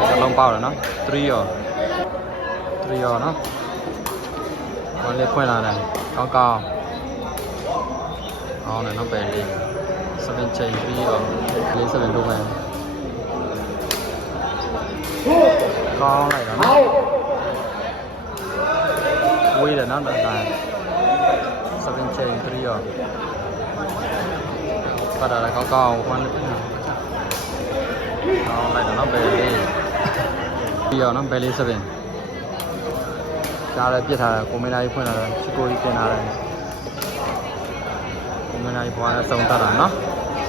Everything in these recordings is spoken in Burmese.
3 long bao rồi nó 3 rồi 3 rồi nó còn lên quay là này cao cao đó này nó về đi sau bên trên 3 rồi lên sau bên luôn này con này là nó quy là nó đợi này sau bên trên 3 rồi và đây là cao quan lực đó này là nó về đi bây giờ nó về đi sau bên ra đây biết là của mình này phải là chỉ có ý kiến nào đây của mình này phải là sống ta là nó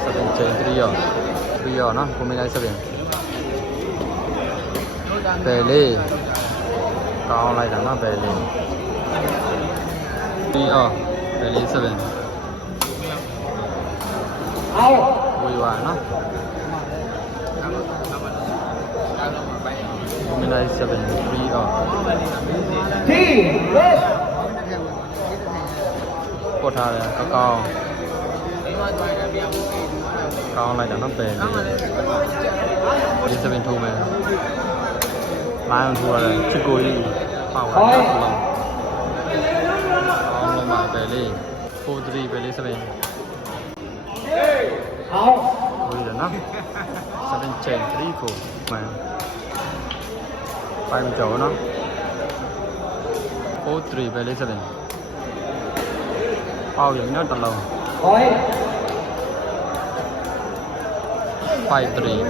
sau bên trên bây giờ nó của mình này sau bên về đi cao này là nó về đi bây giờ về đi sau bên vui quá nó mình đây 7 3 cột thả này cao cao này là nó về đi 7 2 mà lái thua rồi chứ coi đi bảo nó lòng lòng mà về đi 4 3 về đi 7 vui rồi nó 7 chain 3 4 mà phải mình chỗ nó 4 3 về đi 7 bao giờ nó tận lòng 5 3 về đi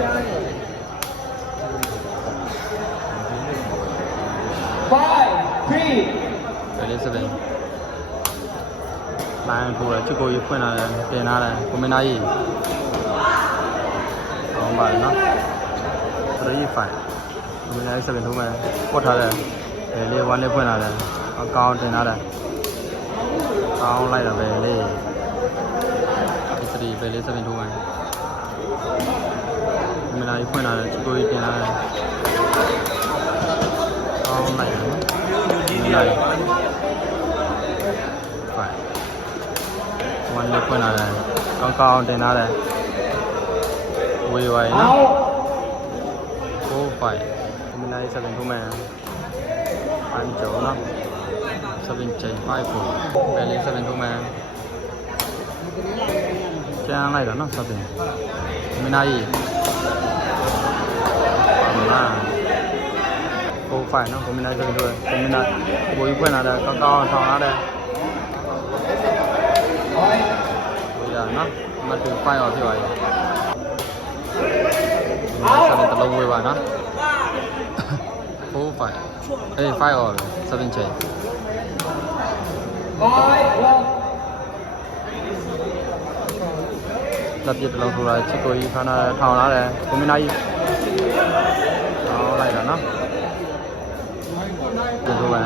7 lại thua là chứ cô yêu quên là tiền nào này của mình này không phải nó rất phải mình này sẽ bên thua mà có thật là để liên quan đến quên là cao tiền nào đây cao lại là về đi đi về đi sẽ bên thua mà mình này quên là chứ cô yêu tiền nào cao lại mình này phải mình này quên là cao tiền nào đây vui vậy nó cô phải mình này sẽ bên thua mà anh chỗ nó sẽ bên trên 5 4 về lên sẽ bên thua mà trang này là nó sẽ bên mình này cô phải nó của mình này sẽ bên thua của mình này vui quên là đây cao thằng nó đây bây giờ nó mà từ phải ở thì vậy sao bên tận lông vui vậy nó phố phải đây phải ở sao bên trên lập nghiệp lòng thủ lại chỉ có ý khả năng thao nó đây của mình này đó này là nó tiền thu về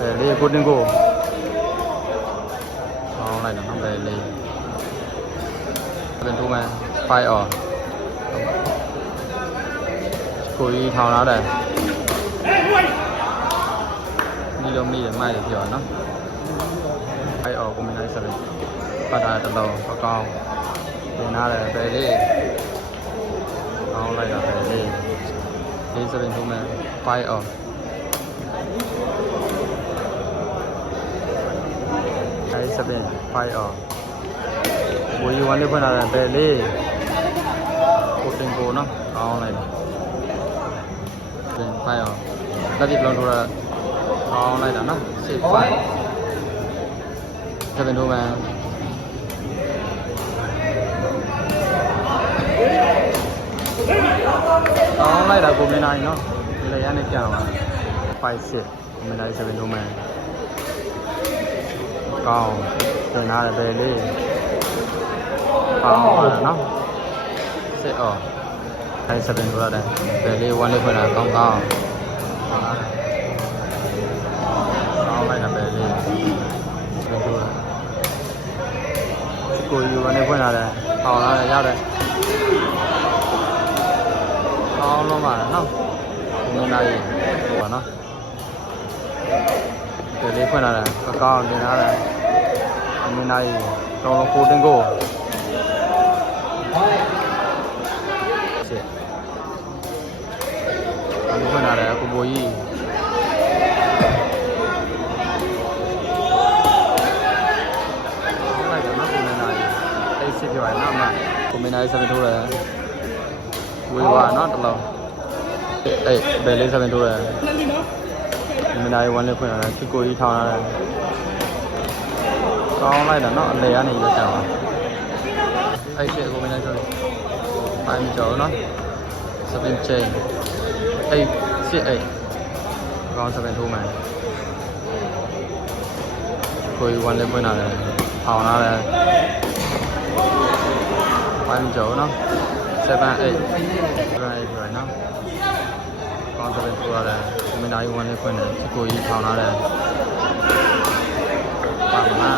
để đi cột đinh cổ đó này là nó về đi bên thu về phải ở cùi thao nó đây đi đâu mi để mai để hiểu nó phải ở của mình này sẽ bắt đầu từ đầu có cao thì nó là về đi nó này là về đi đi sẽ bên thu về phải ở đây sẽ bên phải ở buổi chiều anh đi bên là về đi cột tiền cổ nó cao này bên phải ở đặc biệt là rồi cao này là nó sẽ phải sẽ bên thu mà đó này là của bên này nó lấy anh ấy chào phải sẽ bên này sẽ bên thu mà cao từ nào là về đi cao là nó sẽ ở đây sẽ bên thu đây về đi quan điểm là cao cao này là về đi bên thu cùi quan điểm là đây cao nó là giao đây cao luôn mà nó bên này của nó về đi quan là cao cao thì nó là bên này တော်တော်ကိုတင်ကိုစစ်အမှုဝင်လာတယ်ကိုဘိုကြီးလိုက်တယ်နော်ကိုမင်းသားကြီးအဲ့စစ်ပြောရနော်မကိုမင်းသားကြီး7ထိုးတယ်ဝေဝါနော်တလုံးအဲ့ဘယ်လေး7ထိုးတယ်ကိုမင်းသားကြီး1လေးဖွင့်လာတယ်ချီကိုကြီးထောင်းလာတယ်ကောင်းလိုက်တာနော်အလေကနေရကြပါအဲ့ရှေ့ကိုမင်းသားကြီးပိုင်းကြော်နော်7 chain အဲ့စစ်အဲ့ကောင်း7ထိုးမယ်ကိုကြီး1လေးဖွင့်လာတယ်ထောင်းလာတယ်ပိုင်းကြော်နော်7 8 right နော်ကောင်း7ထိုးရတယ်မင်းသားကြီး1လေးဖွင့်တယ်ချီကိုကြီးထောင်းလာတယ်ပါမလား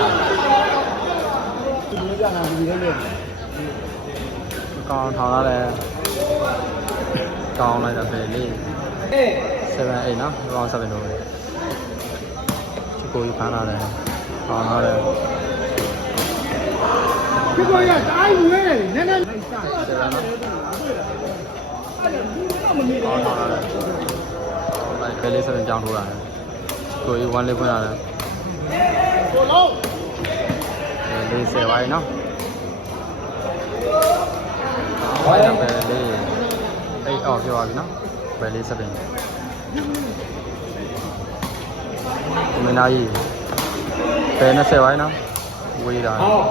ကောင်းထောင်းလာတယ်ကောင်းလိုက်တာပဲလေ7 8နော်ကောင်း7လို့ချီကိုကြီးဖမ်းလာတယ်ကောင်းလာတယ်ချီကိုကြီးကတိုင်းဝဲတယ်နည်းနည်း7နော်ကောင်းထောင်းလာတယ်လိုက်ပဲလေး7ကြောင်းထိုးလာတယ်ကိုကြီး1လေးဖွင့်လာတယ်ကိုလုံးလေး10ပိုင်းနော်ဟောရပဲလေးအဲ့အော်ပြောပါပြီနော်ပဲလေး7မင်းသားကြီးပဲ20ပိုင်းနော်ဝေးတာအော်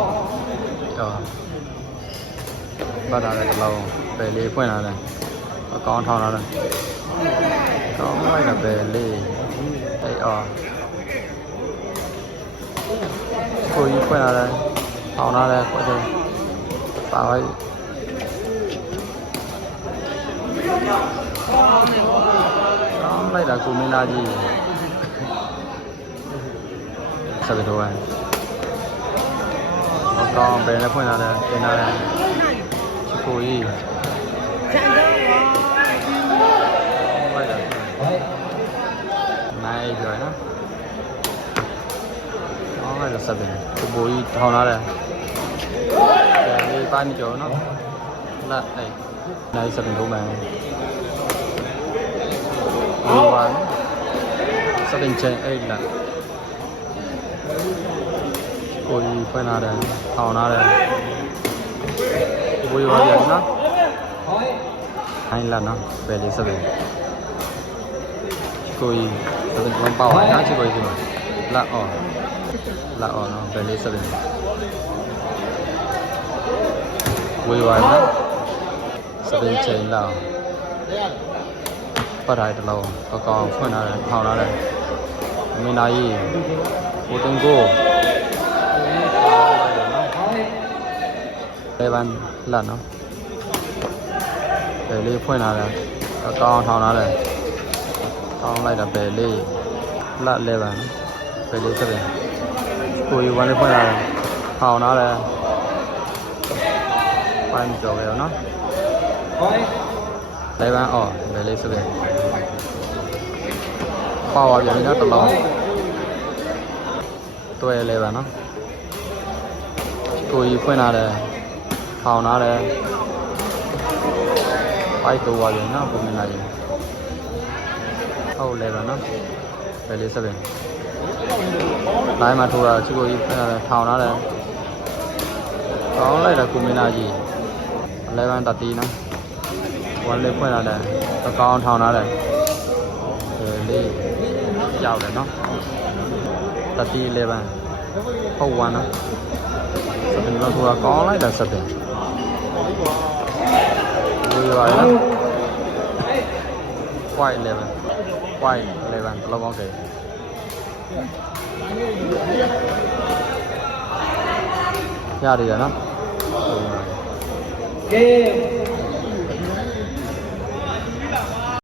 ပတ်တာလည်းတစ်လုံးပဲလေးဖွင့်လာတယ်အကောင်းထောင်းလာတယ်ကောင်းလိုက်တာပဲလေးအဲ့အော်ကိုကြီးဖွင့်လာတယ်ထောင်းလာတယ်ခွက်တယ်ပါလိုက်ကောင်းလိုက်တာကိုမင်းသားကြီးဆက်ပြီးတော့အကောင်းပဲလည်းဖွင့်လာတယ်တင်လာတယ်ကိုကြီးလိုက်တယ်နိုင်ပြောနော်အော်လည်းဆက်ပြီးကိုဘိုးကြီးထောင်းလာတယ်ဒီပိုင်းကြောနော်လက်အဲ့နိုင်ဆက်ပြီးတော့မယ်ဒီဝါ7 chain 8လက်ကိုကြီးဖွင့်လာတယ်ထောင်းလာတယ်ဝေးဝါရနော်ဟိုင်းလာနော်ပဲလေး7ကိုကြီး7ပေါက်ပါနော်ချီကိုကြီးဒီမှာလက်အော်နော်ပဲလေး7ဝေးဝါနော်7 chain လောက်ပတ်ထားတဲ့လောက်အကောင်ဖွင့်လာတယ်ထောင်းလာတယ်မင်းသားကြီးကိုတင်ကိုပဲပန်းလက်နော်ပဲလေးဖွင့်လာတယ်အကောင်ထောင်းလာတယ်ထောင်းလိုက်တာပဲလေးလက်11ပဲလေး7ကိုယူ1လေးဖွင့်လာတယ်ထောင်းလာတယ်ပိုင်းကြော်ရနော်11အော်ပဲလေး7ပေါပါပြန်ပြီနော်တစ်လုံးတွဲ11နော်ကိုကြီးဖွင့်လာတယ်ထောင်းလာတယ်ပိုက်တော့ပါပြန်နော်ပုံမှန်လာရင်ဟုတ်11နော်ပဲလေး7လိုင်းမှာထိုးတာချီကိုကြီးဖွင့်လာတယ်ထောင်းလာတယ်ကောင်းလိုက်တာကိုမင်းသားကြီး11တတိနော်1လေးဖွင့်လာတယ်အကောင်ထောင်းလာတယ်လေးရောက်တယ်နော်တတိ11ဟုတ်1နော်7တော့ထိုးတာကောင်းလိုက်တာ7ဒီပါနော် white 11 white 11လောက်ပေါင်းတယ်ရတယ်နော်ကဲ